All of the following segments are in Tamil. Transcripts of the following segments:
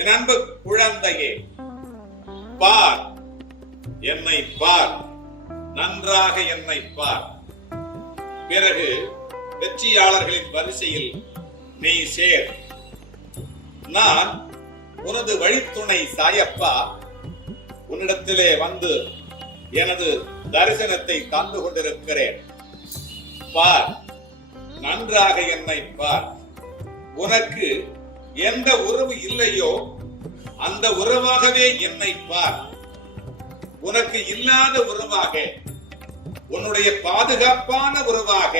என் அன்பு குழந்தையே, பார், என்னை பார், நன்றாக என்னை பார். பிறகு வெற்றியாளர்களின் வரிசையில் நீ சேர். நான் உனது வழித்துணை சாயப்பா உன்னிடத்திலே வந்து எனது தரிசனத்தை தந்து கொண்டிருக்கிறேன். பார், நன்றாக என்னை பார். உனக்கு எந்த உறவு இல்லையோ அந்த உறவாகவே என்னை பார். உனக்கு இல்லாத உறவாக, உன்னுடைய பாதுகாப்பான உறவாக,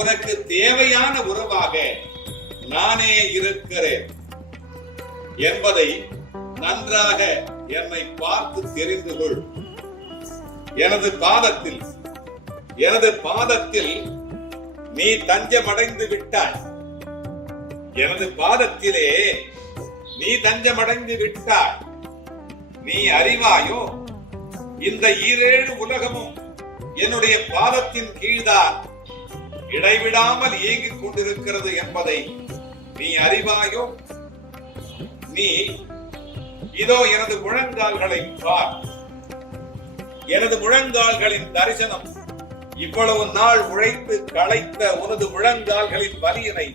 உனக்கு தேவையான உறவாக நானே இருக்கிறேன் என்பதை நன்றாக என்னை பார்த்து தெரிந்து கொள். எனது பாதத்தில் நீ தஞ்சமடைந்து விட்டாய். எனது பாதத்திலே நீ தஞ்சமடைந்து விட்டாய். நீ அறிவாயோ, இந்த ஈரேழு உலகமும் என்னுடைய பாதத்தின் கீழ்தான் இடைவிடாமல் இயங்கிக் கொண்டிருக்கிறது என்பதை நீ அறிவாயோ? நீ இதோ எனது முழங்கால்களை பார். எனது முழங்கால்களின் தரிசனம் இவ்வளவு நாள் உழைத்து களைத்த உனது முழங்கால்களின் வலியினை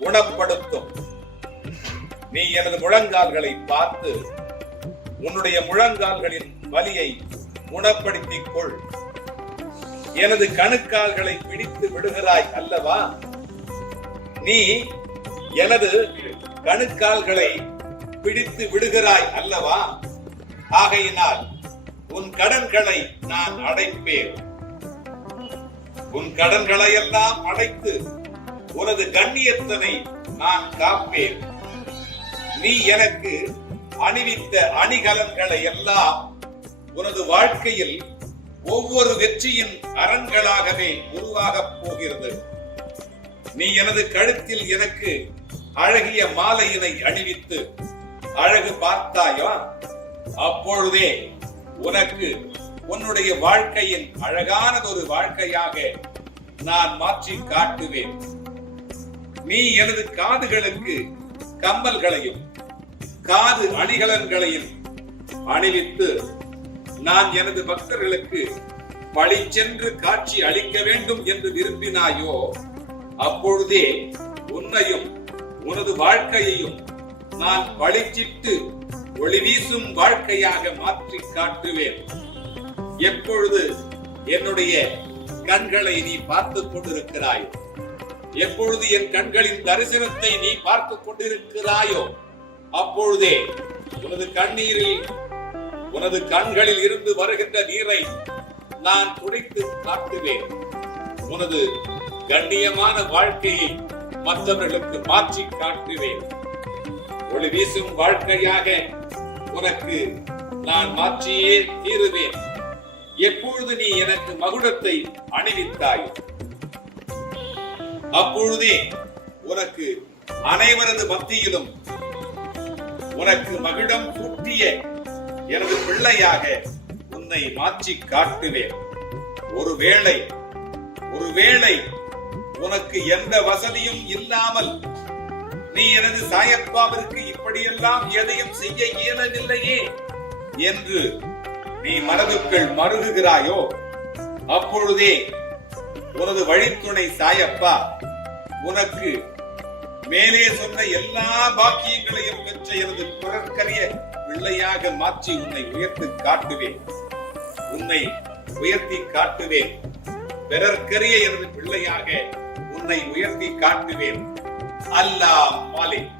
குணப்படுத்தும். நீ எனது முழங்கால்களை பார்த்து உன்னுடைய முழங்கால்களின் வலியை குணப்படுத்திக் கொள். எனது கணுக்கால்களை பிடித்து விடுகிறாய் அல்லவா? நீ எனது கணுக்கால்களை பிடித்து விடுகிறாய் அல்லவா? ஆகையினால் உன் கடன்களை நான் அடைப்பேன். உன் கடன்களை எல்லாம் அடைத்து உனது கண்ணியத்தினை நான் காப்பேன். நீ எனக்கு அணிவித்த அணிகலன்களை எல்லாம் உனது வாழ்க்கையில் ஒவ்வொரு வெற்றியின் அரண்களாகவே உருவாகப் போகிறது. நீ எனது கழுத்தில் எனக்கு அழகிய மாலையினை அணிவித்து அழகு பார்த்தாயோ? அப்பொழுதே உனக்கு உன்னுடைய வாழ்க்கையின் அழகானதொரு வாழ்க்கையாக நான் மாற்றி காட்டுவேன். நீ எனது காதுகளுக்கு கம்மல்களையும் காது அணிகலன்களையும் அணிவித்து நான் எனது பக்தர்களுக்கு பழிச்சென்று காட்சி அளிக்க வேண்டும் என்று விரும்பினாயோ? அப்பொழுதே உன்னையும் உனது வாழ்க்கையையும் நான் பழிச்சிட்டு ஒளி வீசும் வாழ்க்கையாக மாற்றி காட்டுவேன். எப்பொழுது என்னுடைய கண்களை நீ பார்த்துக் கொண்டிருக்கிறாயோ, எப்பொழுது என் கண்களின் தரிசனத்தை நீ பார்த்துக் கொண்டிருக்கிறாயோ, அப்பொழுதே உனது கண்களில் இருந்து வருகின்ற நீரை நான் துடைத்து காட்டுவேன். உனது கண்ணியமான வாழ்க்கையை மற்றவர்களுக்கு மாற்றி காட்டுவேன். ஒளி வீசும் வாழ்க்கையாக உனக்கு நான் மாற்றியே தீருவேன். எப்பொழுது நீ எனக்கு மகுடத்தை அணிவித்தாய், அப்பொழுதே உனக்கு அனைவரது மத்தியிலும் உனக்கு மகுடம் சூட்டிய எனது பிள்ளையாக உன்னை மாற்றி காட்டுவேன். ஒருவேளை உனக்கு எந்த வசதியும் இல்லாமல் நீ எனது சாயப்பாவிற்கு இப்படியெல்லாம் எதையும் செய்ய இயலவில்லையே என்று நீ மனதுக்குள் மருகுகிறாயோ? அப்பொழுதே உனது வழித்துணை சாயப்பா உனக்கு மேலே சொன்ன எல்லா பாக்கியங்களையும் பெற்ற எனது பிறர்க்கரிய பிள்ளையாக மாற்றி உன்னை உயர்த்தி காட்டுவேன். பிறர்க்கரிய எனது பிள்ளையாக உன்னை உயர்த்தி காட்டுவேன். அல்லாஹ் மாலிக்.